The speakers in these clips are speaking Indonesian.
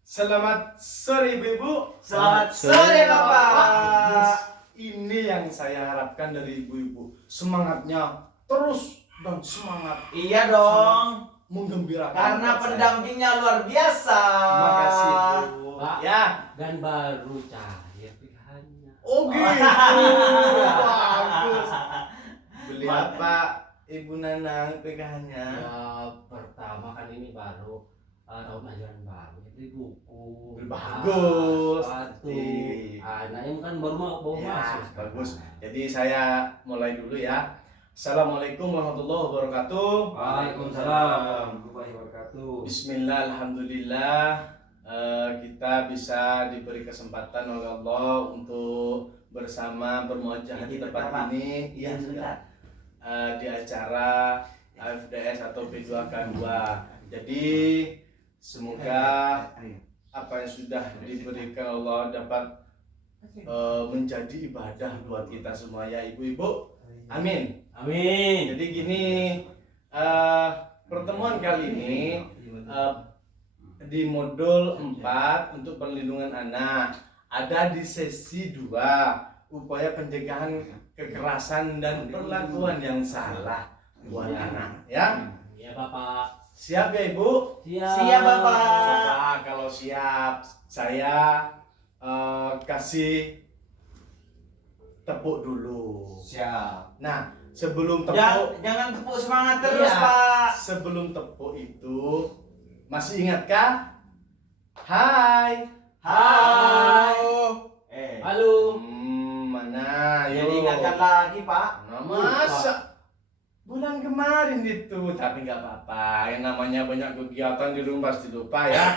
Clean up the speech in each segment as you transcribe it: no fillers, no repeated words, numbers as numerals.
Selamat sore ibu-ibu. Selamat sore Bapak. Ini yang saya harapkan dari ibu-ibu. Semangatnya terus dan semangat. Iya dong. Menggembirakan. Karena buat saya. pendampingnya luar biasa. Terima kasih Bu. Pak. Ya. Dan baru cair pilihannya. Oh gitu. Bagus. Beli apa Ibu Nanang PKH-nya? Ya pertama kan ini baru tahun ajaran baru, jadi buku. Bagus. Sepatu. Iya. Anaknya kan baru Ya, masuk. bagus. Jadi saya mulai dulu ya. Assalamualaikum warahmatullahi wabarakatuh. Waalaikumsalam warahmatullahi wabarakatuh. Bismillah, alhamdulillah. Kita bisa diberi kesempatan oleh Allah untuk bersama bermuajah di tempat ini. Iya sebentar. Di acara AFDS atau P2K2. Jadi semoga apa yang sudah diberikan Allah dapat menjadi ibadah buat kita semua ya ibu-ibu. Amin. Amin. Jadi gini, pertemuan kali ini di modul 4 untuk perlindungan anak, ada di sesi 2 upaya pencegahan kekerasan dan perlakuan yang salah buat anak ya. Ya Bapak. Siap ya Ibu? Siap Bapak. Coba kalau siap saya kasih tepuk dulu. Siap. Nah, sebelum tepuk Jangan tepuk semangat terus Iya. Pak. Sebelum tepuk itu masih ingatkah? Hai. Hai. Halo. Mana? Jadi Yuk. ingatkan lagi Pak. Nah, masa bulan kemarin itu, tapi nggak apa-apa. Yang namanya banyak kegiatan di rumah pasti lupa ya.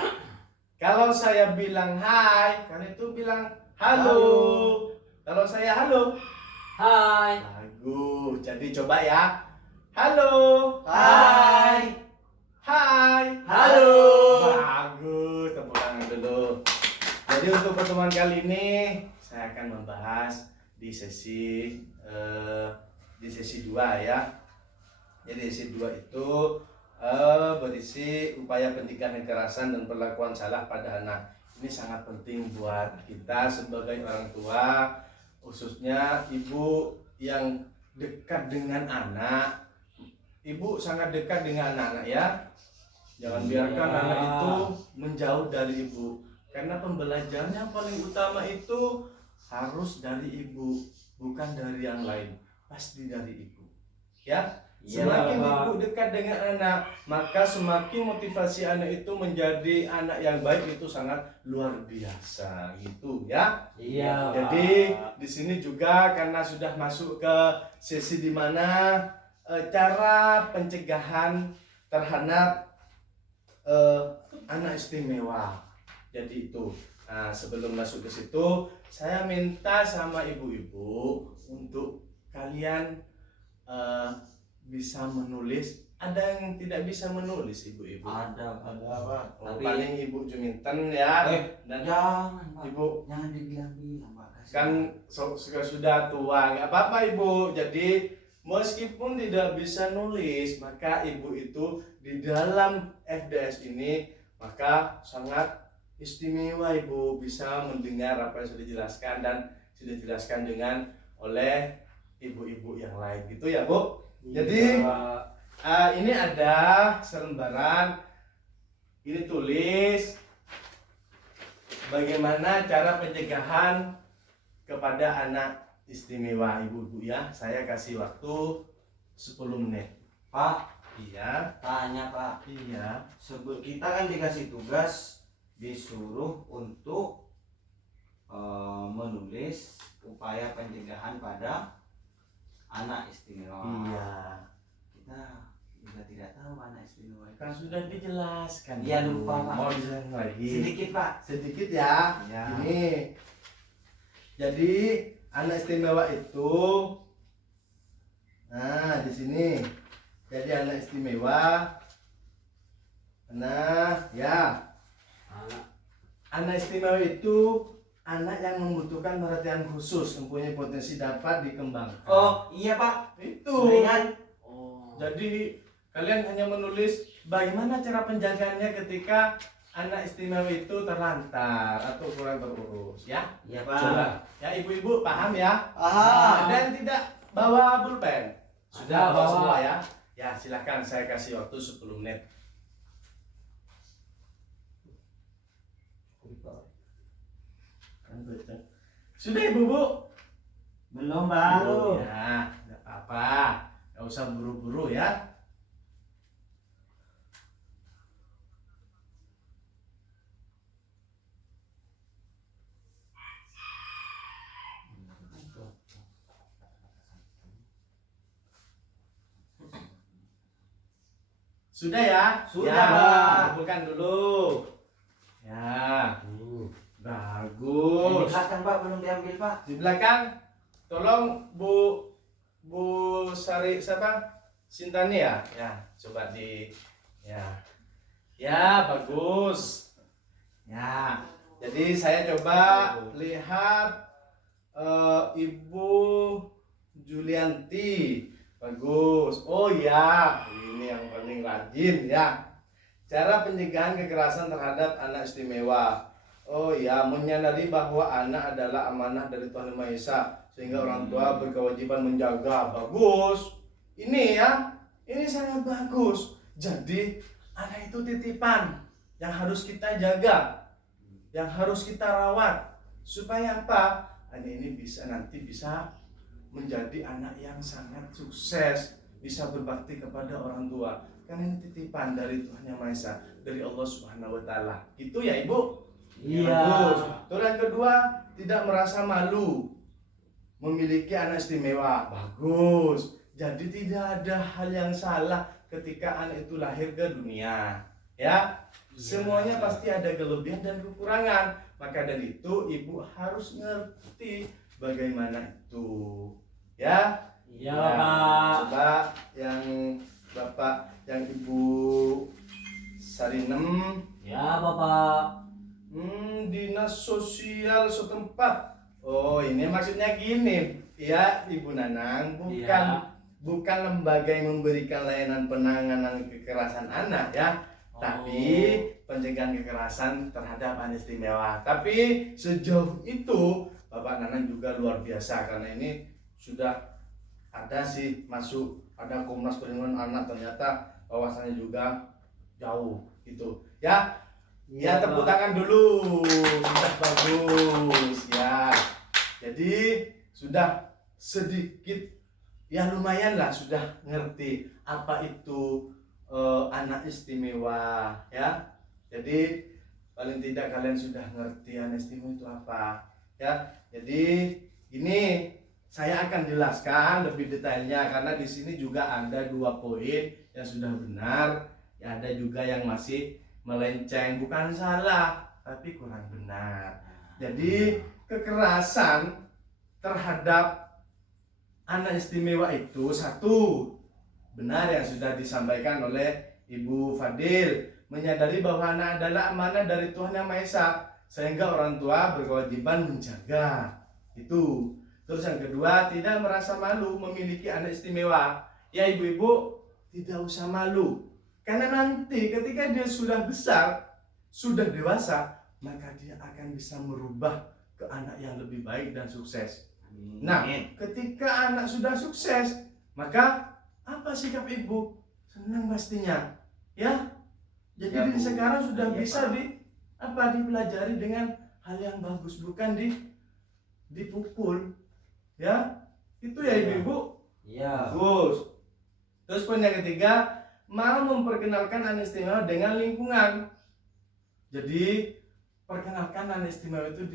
Kalau saya bilang hai, kalian itu bilang halo. Kalau saya halo, Hai. bagus. Jadi coba ya. Halo. Hai. Hai. Halo. Bagus. Tepuk tangan dulu. Jadi untuk pertemuan kali ini saya akan membahas di sesi 2 ya. Jadi sesi 2 itu berisi upaya pencegahan kekerasan dan perlakuan salah pada anak. Ini sangat penting buat kita sebagai orang tua, khususnya ibu yang dekat dengan anak. Ibu sangat dekat dengan anak ya. Jangan biarkan anak itu menjauh dari ibu. Karena pembelajaran yang paling utama itu harus dari ibu, bukan dari yang lain. Pasti dari ibu. Ya. Semakin ibu dekat dengan anak, maka semakin motivasi anak itu menjadi anak yang baik itu sangat luar biasa gitu ya. Iya. Jadi di sini juga karena sudah masuk ke sesi di mana cara pencegahan terhadap anak istimewa. Jadi itu. Nah, sebelum masuk ke situ, saya minta sama ibu-ibu untuk kalian bisa menulis. Ada yang tidak bisa menulis ibu-ibu? Ada Pak. Oh, Tapi- paling ibu Juminten ya. Dan Jangan Pak. ibu Jangan dibilang-bilang Pak. Kasihan. kan sudah tua, nggak apa-apa ibu. Jadi meskipun tidak bisa nulis, maka ibu itu di dalam FDS ini maka sangat istimewa. Ibu bisa mendengar apa yang sudah dijelaskan dan sudah dijelaskan dengan oleh ibu-ibu yang lain gitu ya Bu. Jadi ini ada selembaran, ini tulis bagaimana cara pencegahan kepada anak istimewa ibu-ibu ya. Saya kasih waktu 10 menit. Pak, Iya. tanya Pak. Iya. Kita kan dikasih tugas, disuruh untuk menulis upaya pencegahan pada anak istimewa. Iya. Kita juga tidak tahu anak istimewa itu. Kan sudah dijelaskan. Iya, Bu. lupa, Pak. Mau dijelaskan lagi? Sedikit Pak. Sedikit ya. Iya. Ini. Jadi anak istimewa itu, nah di sini. Jadi anak istimewa. Nah, ya. Anak istimewa itu anak yang membutuhkan perhatian khusus, mempunyai potensi dapat dikembangkan. Oh iya Pak. Itu. Seringan. Oh. Jadi kalian hanya menulis bagaimana cara penjagaannya ketika anak istimewa itu terlantar atau kurang terurus ya. Iya Pak. Coba ya ibu-ibu paham ya. Aha. Dan tidak bawa pulpen. Sudah Ada, bawa bawa. semua ya. Ya silakan saya kasih waktu 10 menit. Sudah ibu-ibu? Belum Bang. Ya, tidak apa-apa. Nggak usah buru-buru ya. Sudah ya? Sudah, ya, Bang. kumpulkan dulu. Ya, Hmm. Yang di bagus. belakang Pak belum diambil Pak. Di belakang, tolong Bu Sari siapa? Sintani ya? Ya, coba ya. Ya, bagus. Ya. Jadi saya coba lihat Ibu Julianti. Bagus. Oh ya, ini yang paling rajin ya. Cara pencegahan kekerasan terhadap anak istimewa. Oh ya, menyadari bahwa anak adalah amanah dari Tuhan Yang Maha Esa, sehingga orang tua berkewajiban menjaga. Bagus. Ini ya, ini sangat bagus. Jadi anak itu titipan yang harus kita jaga, yang harus kita rawat, supaya apa? Anak ini nanti bisa menjadi anak yang sangat sukses, bisa berbakti kepada orang tua. Kan ini titipan dari Tuhan Yang Maha Esa, dari Allah Subhanahu wa taala. Itu ya, Ibu? Iya. Bagus. Terus yang kedua, tidak merasa malu memiliki anak istimewa. Bagus. Jadi tidak ada hal yang salah ketika anak itu lahir ke dunia. Ya. Semuanya pasti ada kelebihan dan kekurangan. Maka dari itu ibu harus ngerti bagaimana itu. Ya. Iya, Nah, Pak. coba yang Bapak, yang Ibu Sarinem, Ya, Bapak. dinas sosial setempat. Oh, ini maksudnya gini, ya Ibu Nanang, bukan lembaga yang memberikan layanan penanganan kekerasan anak ya, tapi pencegahan kekerasan terhadap anak istimewa. Tapi sejauh itu Bapak Nanang juga luar biasa, karena ini sudah ada sih masuk, ada Komnas Perlindungan Anak, ternyata wawasannya juga jauh gitu ya. Ya, tepuk tangan dulu. Sudah bagus ya. Jadi sudah sedikit ya, lumayan lah sudah ngerti apa itu anak istimewa ya. Jadi paling tidak kalian sudah ngerti anak istimewa itu apa ya. Jadi ini saya akan jelaskan lebih detailnya, karena di sini juga ada 2 poin yang sudah benar, ya ada juga yang masih melenceng, bukan salah tapi kurang benar. Jadi kekerasan terhadap anak istimewa itu, satu, benar yang sudah disampaikan oleh Ibu Fadil, menyadari bahwa anak adalah amanah dari Tuhan Yang Maha Esa, sehingga orang tua berkewajiban menjaga. Itu. Terus yang kedua, tidak merasa malu memiliki anak istimewa. Ya ibu-ibu, tidak usah malu, karena nanti ketika dia sudah besar, sudah dewasa, maka dia akan bisa merubah ke anak yang lebih baik dan sukses. Nah, ketika anak sudah sukses, maka apa sikap ibu? Senang pastinya, ya. Jadi Ya, Bu. sekarang sudah Iya, bisa Pak. dipelajari dengan hal yang bagus, bukan dipukul, ya. Itu ya ibu-ibu. Iya. Bagus. Terus poin yang ketiga, mau memperkenalkan anak istimewa dengan lingkungan. Jadi perkenalkan anak istimewa itu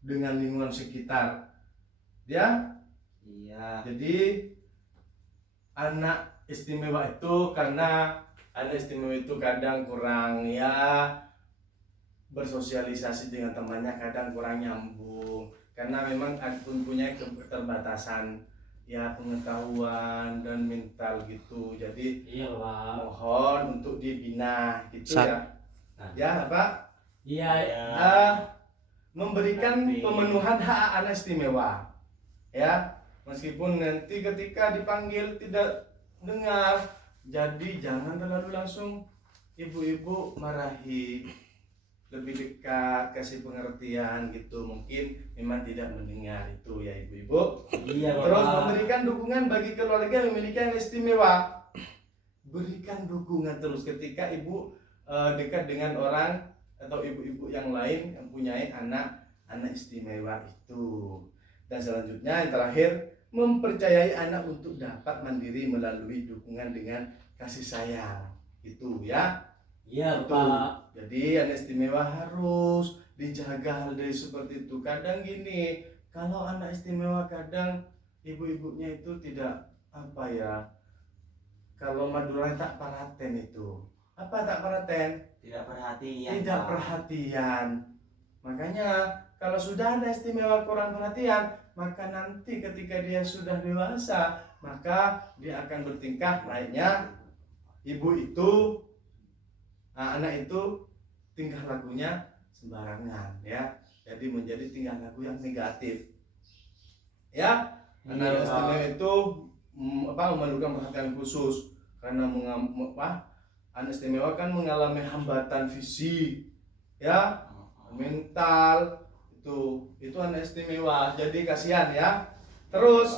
dengan lingkungan sekitar. Ya. Iya. Jadi anak istimewa itu, karena anak istimewa itu kadang kurang ya bersosialisasi dengan temannya, kadang kurang nyambung, karena memang punya keterbatasan ya pengetahuan dan mental gitu. Jadi Iya, Pak. mohon untuk dibina gitu ya. Ya Pak, Iya. memberikan Tapi- pemenuhan hak anak istimewa ya, meskipun nanti ketika dipanggil tidak dengar, jadi jangan terlalu langsung ibu-ibu marahi, lebih dekat, kasih pengertian gitu. Mungkin memang tidak mendengar itu ya ibu-ibu. Iya, Terus Bapak. memberikan dukungan bagi keluarga yang memiliki yang istimewa. Berikan dukungan terus ketika ibu dekat dengan orang atau ibu-ibu yang lain yang punya anak istimewa itu. Dan selanjutnya yang terakhir, mempercayai anak untuk dapat mandiri melalui dukungan dengan kasih sayang. Itu ya. Iya, Itu. Bapak. Jadi anak istimewa harus dijaga hal dari seperti itu. Kadang gini, kalau anak istimewa kadang ibu-ibunya itu tidak apa ya, kalau Madura tak paraten itu. Apa tak paraten? Tidak perhatian. Tidak Pak. perhatian. Makanya kalau sudah ada istimewa kurang perhatian, maka nanti ketika dia sudah dewasa, maka dia akan bertingkah naiknya ibu itu, anak itu tingkah lakunya sembarangan ya. Jadi menjadi tingkah laku yang negatif. Ya, anak Iya, istimewa itu memerlukan perhatian khusus karena anak istimewa kan mengalami hambatan fisik ya, mental, itu anak istimewa, jadi kasihan ya. Terus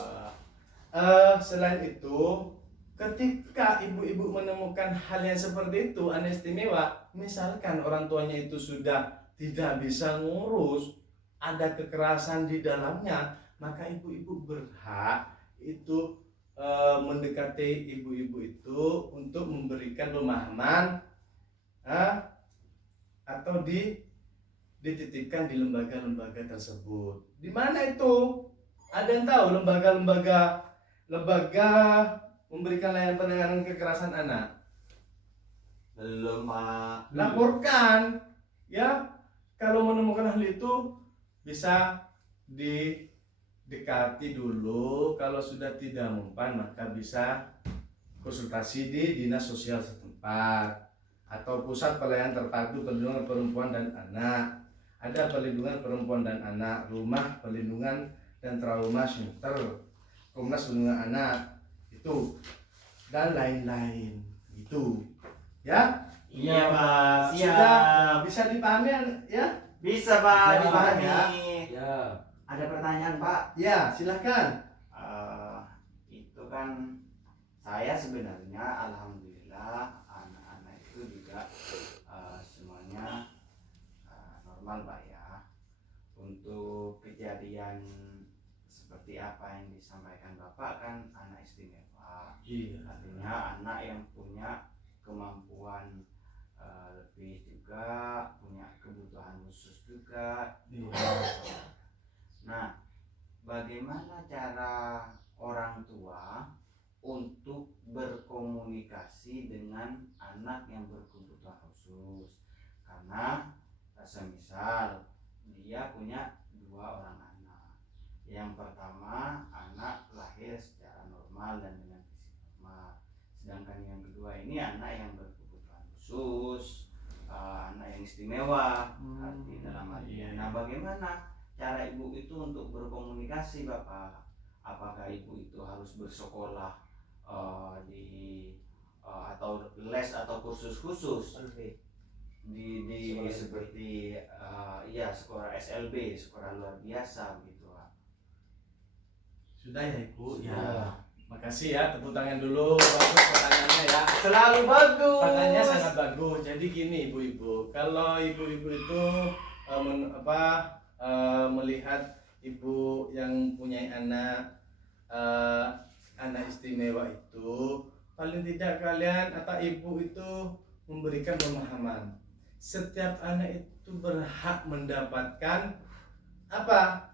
selain itu, ketika ibu-ibu menemukan hal yang seperti itu anak istimewa, misalkan orang tuanya itu sudah tidak bisa ngurus, ada kekerasan di dalamnya, maka ibu-ibu berhak itu mendekati ibu-ibu itu untuk memberikan pemahaman atau dititipkan di lembaga-lembaga tersebut. Di mana itu? Ada yang tahu lembaga memberikan layanan penanganan kekerasan anak? Belum, Pak. Laporkan ya. Kalau menemukan hal itu bisa didekati dulu. Kalau sudah tidak mempan maka bisa konsultasi di dinas sosial setempat atau pusat pelayanan terpadu perlindungan perempuan dan anak. Ada perlindungan perempuan dan anak, rumah perlindungan dan trauma shelter, Komnas Perlindungan Anak itu, dan lain-lain itu ya. Iya, Pak. Sudah Siap. bisa dipahami ya? Bisa, Pak, Bisa, dipahami. ya. Ya. Ada pertanyaan, Pak. Ya, silahkan. Itu kan saya sebenarnya alhamdulillah anak-anak itu juga semuanya normal, Pak ya. Untuk kejadian seperti apa yang disampaikan Bapak kan anak istimewa. Iya. Artinya anak yang punya kemampuan lebih juga, punya kebutuhan khusus juga. Nah, bagaimana cara orang tua untuk berkomunikasi dengan anak yang berkebutuhan khusus? Karena semisal dia punya 2 orang anak. Yang pertama anak lahir secara normal dan dengan fisik normal. Sedangkan yang kedua ini anak yang berkebutuhan khusus, anak yang istimewa, arti dalam artian. Nah, bagaimana cara ibu itu untuk berkomunikasi, Bapak? Apakah ibu itu harus bersekolah atau les atau kursus khusus di Sekolah seperti sekolah SLB, sekolah luar biasa gitu, Pak? Sudah ya Ibu? Sudah. Ya. Makasih ya, tepuk tangan dulu. Bagus pertanyaannya ya. Selalu bagus. Pertanyaannya sangat bagus. Jadi gini ibu-ibu, kalau ibu-ibu itu melihat ibu yang punya anak istimewa itu, paling tidak kalian atau ibu itu memberikan pemahaman. Setiap anak itu berhak mendapatkan apa?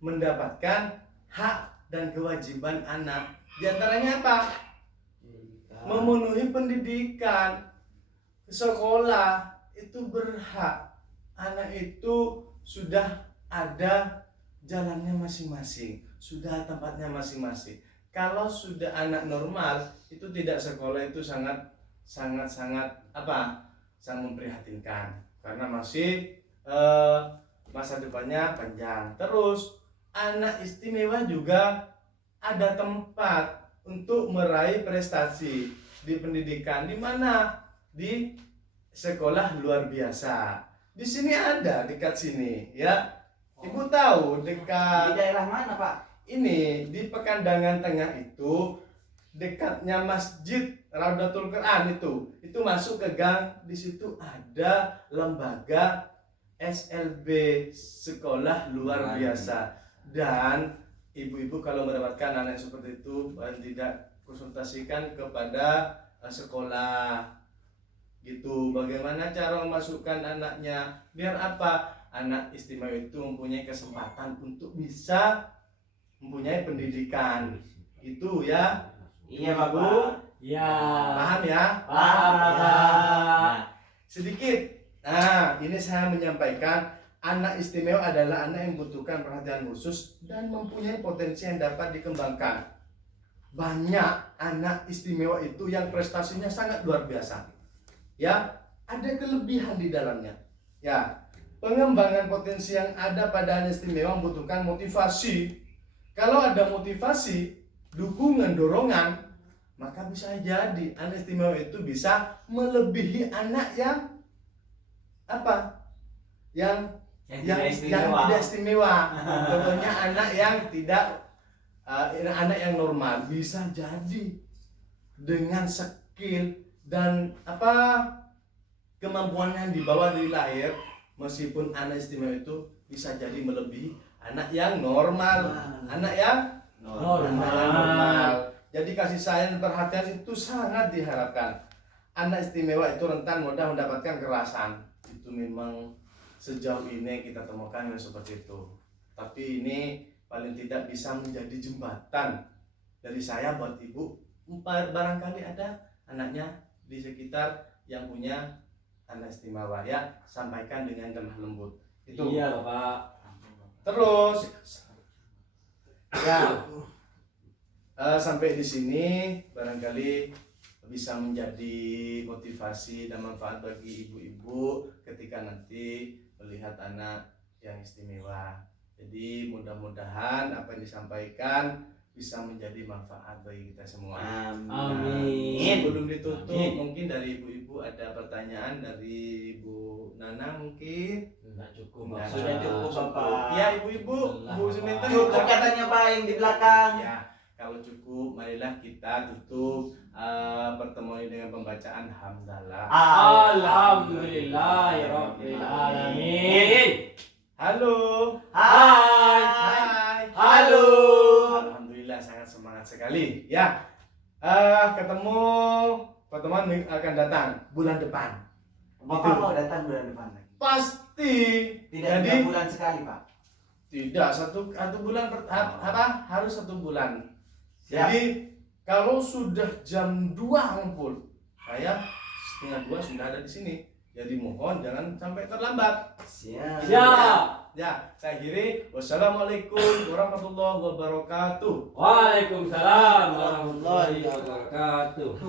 Mendapatkan hak dan kewajiban anak. Di antaranya apa? Memenuhi pendidikan, sekolah itu berhak. Anak itu sudah ada jalannya masing-masing, sudah tempatnya masing-masing. Kalau sudah anak normal itu tidak sekolah itu sangat sangat memprihatinkan karena masih masa depannya panjang. Terus anak istimewa juga ada tempat untuk meraih prestasi di pendidikan, di mana di sekolah luar biasa. Di sini ada dekat sini ya. Ibu tahu Di dekat daerah mana Pak? ini di Pekandangan Tengah itu dekatnya Masjid Raudatul Quran itu masuk ke gang. Di situ ada lembaga SLB, sekolah luar biasa. Dan ibu-ibu kalau mendapatkan anak yang seperti itu tidak konsultasikan kepada sekolah gitu. Bagaimana cara memasukkan anaknya biar apa? Anak istimewa itu mempunyai kesempatan untuk bisa mempunyai pendidikan itu ya. Iya Bu, Bapak. Ya. paham ya? Paham, Ya. Bapak. Sedikit. Nah, ini saya menyampaikan anak istimewa adalah anak yang membutuhkan perhatian khusus dan mempunyai potensi yang dapat dikembangkan. Banyak anak istimewa itu yang prestasinya sangat luar biasa. Ya, ada kelebihan di dalamnya. Ya, pengembangan potensi yang ada pada anak istimewa membutuhkan motivasi. Kalau ada motivasi, dukungan, dorongan, maka bisa jadi anak istimewa itu bisa melebihi anak yang apa? Yang tidak istimewa. Contohnya anak yang tidak anak yang normal bisa jadi dengan skill dan apa kemampuan yang dibawa dari lahir, meskipun anak istimewa itu bisa jadi melebihi anak yang normal, anak yang normal. Jadi kasih sayang dan perhatian itu sangat diharapkan. Anak istimewa itu rentan mudah mendapatkan kekerasan. Itu memang sejauh ini kita temukan yang seperti itu. Tapi ini paling tidak bisa menjadi jembatan dari saya buat ibu. Barangkali ada anaknya di sekitar yang punya anak istimewa ya, sampaikan dengan lemah lembut. Itu. Iya, Bapak. Terus ya sampai di sini barangkali bisa menjadi motivasi dan manfaat bagi ibu-ibu ketika nanti melihat anak yang istimewa. Jadi mudah-mudahan apa yang disampaikan bisa menjadi manfaat bagi kita semua. Amin. Sebelum ditutup, Amin. mungkin dari ibu-ibu ada pertanyaan dari Ibu Nana mungkin. Enggak cukup, Enggak. Bapak. Sudah cukup, Bapak. Ya ibu-ibu, Bu Suminta. Cukup katanya Pak yang di belakang. Ya, kalau cukup, marilah kita tutup pertemuan ini dengan pembacaan hamdalah. Alhamdulillahirabbil alamin. Halo. Hai. Hai. Halo. Alhamdulillah sangat semangat sekali. Ya, ketemu pertemuan akan datang bulan depan. Bapak mau datang bulan depan lagi? Pasti. Tidak Jadi 3 bulan sekali Pak. tidak satu bulan harus 1 bulan. Siap. Jadi kalau sudah jam 2 ngumpul, saya 1:30 sudah ada di sini. Jadi mohon jangan sampai terlambat. Siap. Siap. Ya, saya akhiri. Wassalamualaikum warahmatullahi wabarakatuh. Waalaikumsalam warahmatullahi wabarakatuh.